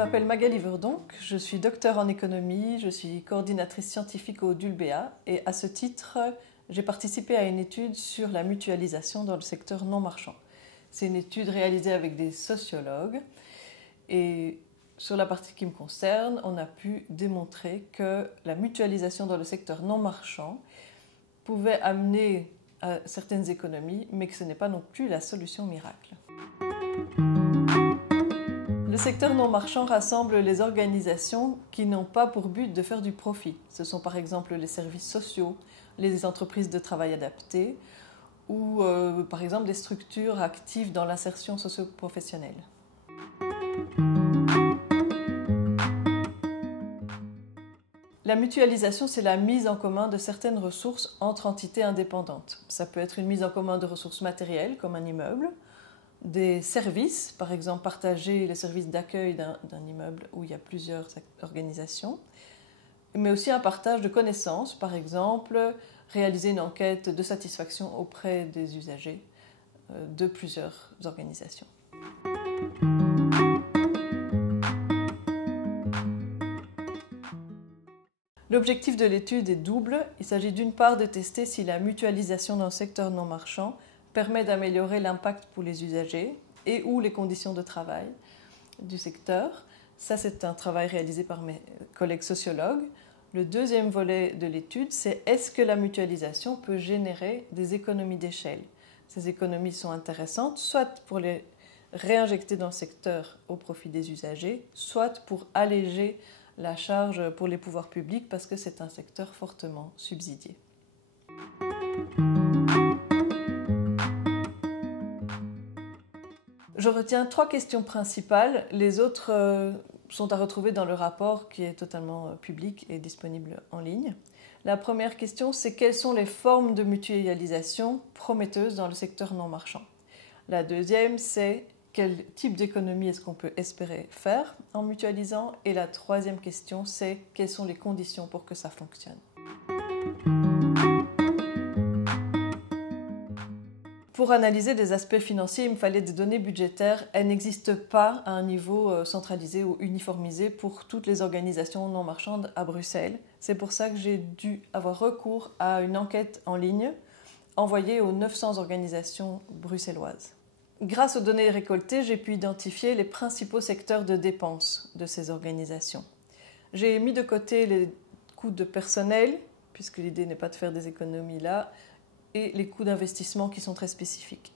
m'appelle Magali Verdonck, je suis docteure en économie, je suis coordinatrice scientifique au DULBEA et à ce titre, j'ai participé à une étude sur la mutualisation dans le secteur non marchand. C'est une étude réalisée avec des sociologues et sur la partie qui me concerne, on a pu démontrer que la mutualisation dans le secteur non marchand pouvait amener à certaines économies, mais que ce n'est pas non plus la solution miracle. Le secteur non marchand rassemble les organisations qui n'ont pas pour but de faire du profit. Ce sont par exemple les services sociaux, les entreprises de travail adapté ou par exemple des structures actives dans l'insertion socio-professionnelle. La mutualisation, c'est la mise en commun de certaines ressources entre entités indépendantes. Ça peut être une mise en commun de ressources matérielles, comme un immeuble, des services, par exemple partager les services d'accueil d'un immeuble où il y a plusieurs organisations, mais aussi un partage de connaissances, par exemple réaliser une enquête de satisfaction auprès des usagers de plusieurs organisations. L'objectif de l'étude est double. Il s'agit d'une part de tester si la mutualisation dans le secteur non marchand permet d'améliorer l'impact pour les usagers et ou les conditions de travail du secteur. Ça, c'est un travail réalisé par mes collègues sociologues. Le deuxième volet de l'étude, c'est est-ce que la mutualisation peut générer des économies d'échelle? Ces économies sont intéressantes, soit pour les réinjecter dans le secteur au profit des usagers, soit pour alléger la charge pour les pouvoirs publics parce que c'est un secteur fortement subsidié. Je retiens 3 questions principales. Les autres sont à retrouver dans le rapport qui est totalement public et disponible en ligne. La première question, c'est quelles sont les formes de mutualisation prometteuses dans le secteur non marchand? La deuxième, c'est quel type d'économie est-ce qu'on peut espérer faire en mutualisant? Et la troisième question, c'est quelles sont les conditions pour que ça fonctionne? Pour analyser des aspects financiers, il me fallait des données budgétaires. Elles n'existent pas à un niveau centralisé ou uniformisé pour toutes les organisations non marchandes à Bruxelles. C'est pour ça que j'ai dû avoir recours à une enquête en ligne envoyée aux 900 organisations bruxelloises. Grâce aux données récoltées, j'ai pu identifier les principaux secteurs de dépenses de ces organisations. J'ai mis de côté les coûts de personnel, puisque l'idée n'est pas de faire des économies là, et les coûts d'investissement qui sont très spécifiques.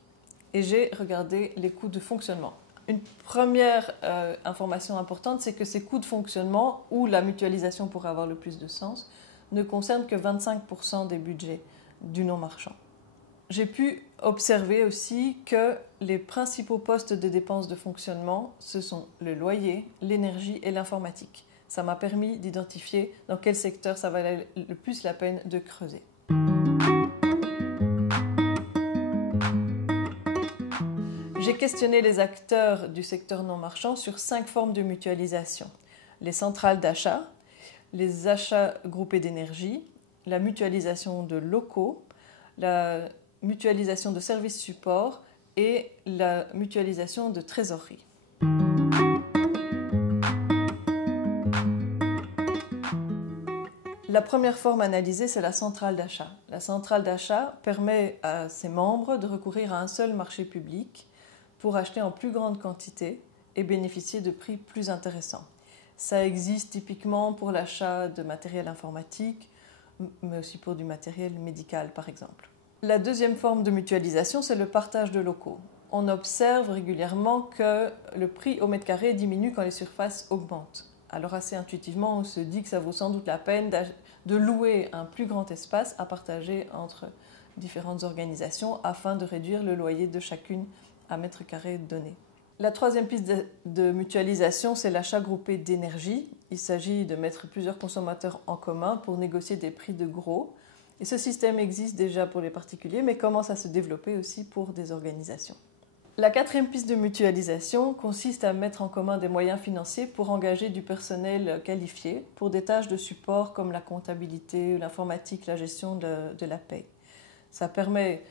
Et j'ai regardé les coûts de fonctionnement. Une première information importante, c'est que ces coûts de fonctionnement, où la mutualisation pourrait avoir le plus de sens, ne concernent que 25% des budgets du non-marchand. J'ai pu observer aussi que les principaux postes de dépenses de fonctionnement, ce sont le loyer, l'énergie et l'informatique. Ça m'a permis d'identifier dans quel secteur ça valait le plus la peine de creuser. J'ai questionné les acteurs du secteur non marchand sur 5 formes de mutualisation. Les centrales d'achat, les achats groupés d'énergie, la mutualisation de locaux, la mutualisation de services support et la mutualisation de trésorerie. La première forme analysée, c'est la centrale d'achat. La centrale d'achat permet à ses membres de recourir à un seul marché public pour acheter en plus grande quantité et bénéficier de prix plus intéressants. Ça existe typiquement pour l'achat de matériel informatique, mais aussi pour du matériel médical par exemple. La deuxième forme de mutualisation, c'est le partage de locaux. On observe régulièrement que le prix au mètre carré diminue quand les surfaces augmentent. Alors assez intuitivement, on se dit que ça vaut sans doute la peine de louer un plus grand espace à partager entre différentes organisations afin de réduire le loyer de chacune à mètre carré donné. La troisième piste de mutualisation, c'est l'achat groupé d'énergie. Il s'agit de mettre plusieurs consommateurs en commun pour négocier des prix de gros. Et ce système existe déjà pour les particuliers, mais commence à se développer aussi pour des organisations. La quatrième piste de mutualisation consiste à mettre en commun des moyens financiers pour engager du personnel qualifié pour des tâches de support comme la comptabilité, l'informatique, la gestion de la paie. Ça permet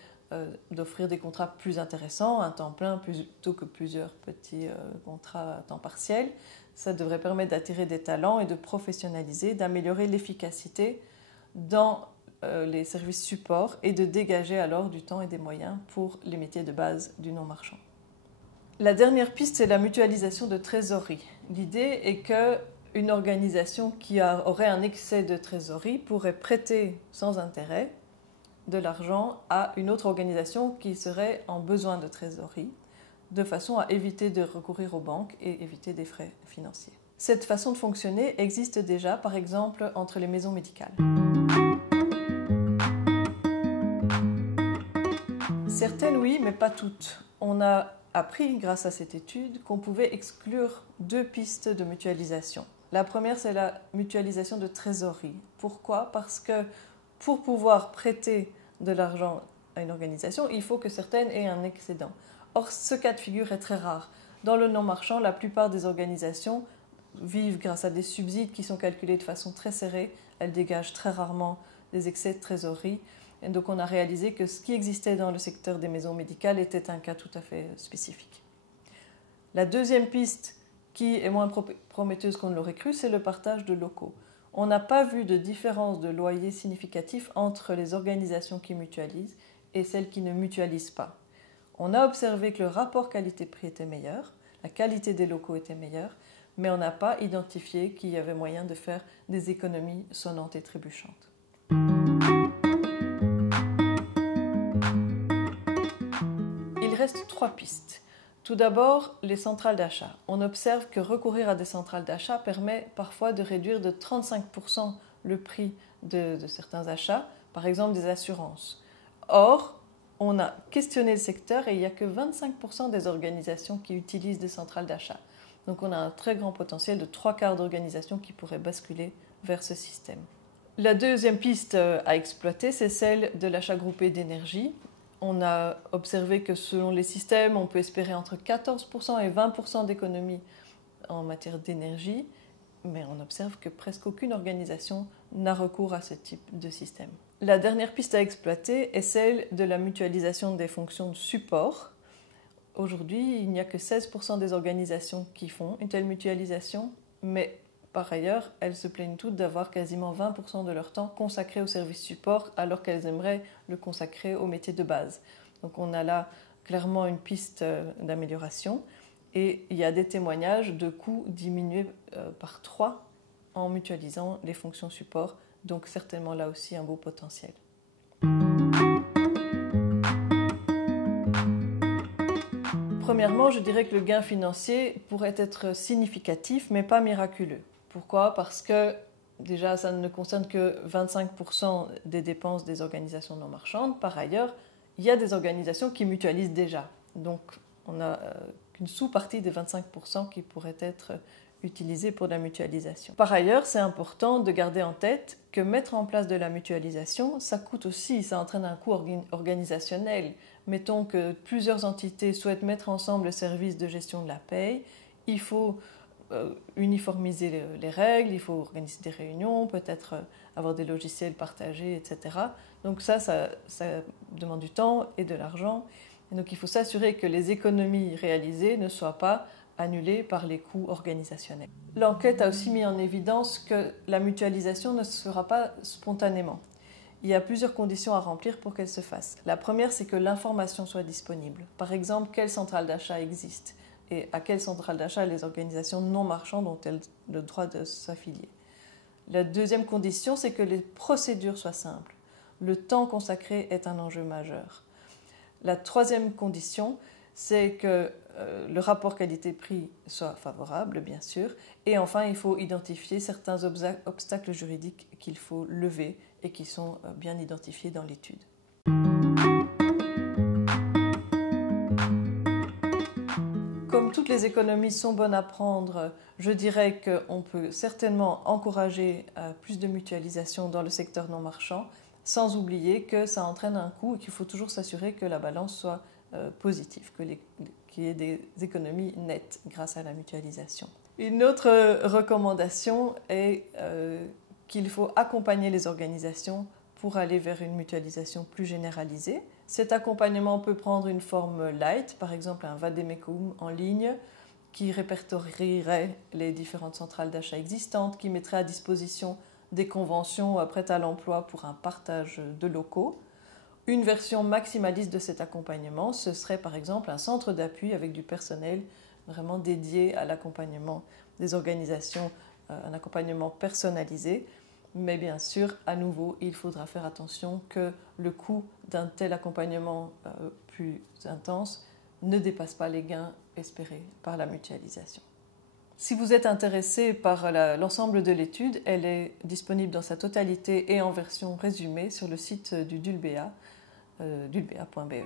d'offrir des contrats plus intéressants, un temps plein plutôt que plusieurs petits contrats à temps partiel. Ça devrait permettre d'attirer des talents et de professionnaliser, d'améliorer l'efficacité dans les services supports et de dégager alors du temps et des moyens pour les métiers de base du non-marchand. La dernière piste, c'est la mutualisation de trésorerie. L'idée est qu'une organisation qui aurait un excès de trésorerie pourrait prêter sans intérêt de l'argent à une autre organisation qui serait en besoin de trésorerie, de façon à éviter de recourir aux banques et éviter des frais financiers. Cette façon de fonctionner existe déjà, par exemple, entre les maisons médicales. Certaines, oui, mais pas toutes. On a appris, grâce à cette étude, qu'on pouvait exclure 2 pistes de mutualisation. La première, c'est la mutualisation de trésorerie. Pourquoi ? Parce que pour pouvoir prêter de l'argent à une organisation, il faut que certaines aient un excédent. Or, ce cas de figure est très rare. Dans le non-marchand, la plupart des organisations vivent grâce à des subsides qui sont calculés de façon très serrée. Elles dégagent très rarement des excès de trésorerie. Et donc on a réalisé que ce qui existait dans le secteur des maisons médicales était un cas tout à fait spécifique. La deuxième piste, qui est moins prometteuse qu'on ne l'aurait cru, c'est le partage de locaux. On n'a pas vu de différence de loyer significatif entre les organisations qui mutualisent et celles qui ne mutualisent pas. On a observé que le rapport qualité-prix était meilleur, la qualité des locaux était meilleure, mais on n'a pas identifié qu'il y avait moyen de faire des économies sonnantes et trébuchantes. Il reste 3 pistes. Tout d'abord, les centrales d'achat. On observe que recourir à des centrales d'achat permet parfois de réduire de 35% le prix de certains achats, par exemple des assurances. Or, on a questionné le secteur et il n'y a que 25% des organisations qui utilisent des centrales d'achat. Donc on a un très grand potentiel de 3/4 d'organisations qui pourraient basculer vers ce système. La deuxième piste à exploiter, c'est celle de l'achat groupé d'énergie. On a observé que selon les systèmes, on peut espérer entre 14% et 20% d'économies en matière d'énergie, mais on observe que presque aucune organisation n'a recours à ce type de système. La dernière piste à exploiter est celle de la mutualisation des fonctions de support. Aujourd'hui, il n'y a que 16% des organisations qui font une telle mutualisation, mais par ailleurs, elles se plaignent toutes d'avoir quasiment 20% de leur temps consacré au service support, alors qu'elles aimeraient le consacrer au métier de base. Donc on a là clairement une piste d'amélioration, et il y a des témoignages de coûts diminués par 3 en mutualisant les fonctions support, donc certainement là aussi un beau potentiel. Premièrement, je dirais que le gain financier pourrait être significatif, mais pas miraculeux. Pourquoi ? Parce que déjà, ça ne concerne que 25% des dépenses des organisations non marchandes. Par ailleurs, il y a des organisations qui mutualisent déjà. Donc, on n'a qu'une sous-partie des 25% qui pourraient être utilisés pour la mutualisation. Par ailleurs, c'est important de garder en tête que mettre en place de la mutualisation, ça coûte aussi, ça entraîne un coût organisationnel. Mettons que plusieurs entités souhaitent mettre ensemble le service de gestion de la paye, il faut uniformiser les règles, il faut organiser des réunions, peut-être avoir des logiciels partagés, etc. Donc ça demande du temps et de l'argent. Et donc il faut s'assurer que les économies réalisées ne soient pas annulées par les coûts organisationnels. L'enquête a aussi mis en évidence que la mutualisation ne se fera pas spontanément. Il y a plusieurs conditions à remplir pour qu'elle se fasse. La première, c'est que l'information soit disponible. Par exemple, quelle centrale d'achat existe et à quelle centrale d'achat les organisations non marchandes ont-elles le droit de s'affilier. La deuxième condition, c'est que les procédures soient simples. Le temps consacré est un enjeu majeur. La troisième condition, c'est que le rapport qualité-prix soit favorable, bien sûr. Et enfin, il faut identifier certains obstacles juridiques qu'il faut lever et qui sont bien identifiés dans l'étude. Comme toutes les économies sont bonnes à prendre, je dirais qu'on peut certainement encourager plus de mutualisation dans le secteur non marchand, sans oublier que ça entraîne un coût et qu'il faut toujours s'assurer que la balance soit positive, qu'il y ait des économies nettes grâce à la mutualisation. Une autre recommandation est qu'il faut accompagner les organisations pour aller vers une mutualisation plus généralisée. Cet accompagnement peut prendre une forme light, par exemple un vade-mecum en ligne, qui répertorierait les différentes centrales d'achat existantes, qui mettrait à disposition des conventions prêtes à l'emploi pour un partage de locaux. Une version maximaliste de cet accompagnement, ce serait par exemple un centre d'appui avec du personnel vraiment dédié à l'accompagnement des organisations, un accompagnement personnalisé. Mais bien sûr, à nouveau, il faudra faire attention que le coût d'un tel accompagnement plus intense ne dépasse pas les gains espérés par la mutualisation. Si vous êtes intéressé par l'ensemble de l'étude, elle est disponible dans sa totalité et en version résumée sur le site du DULBEA, dulbea.be.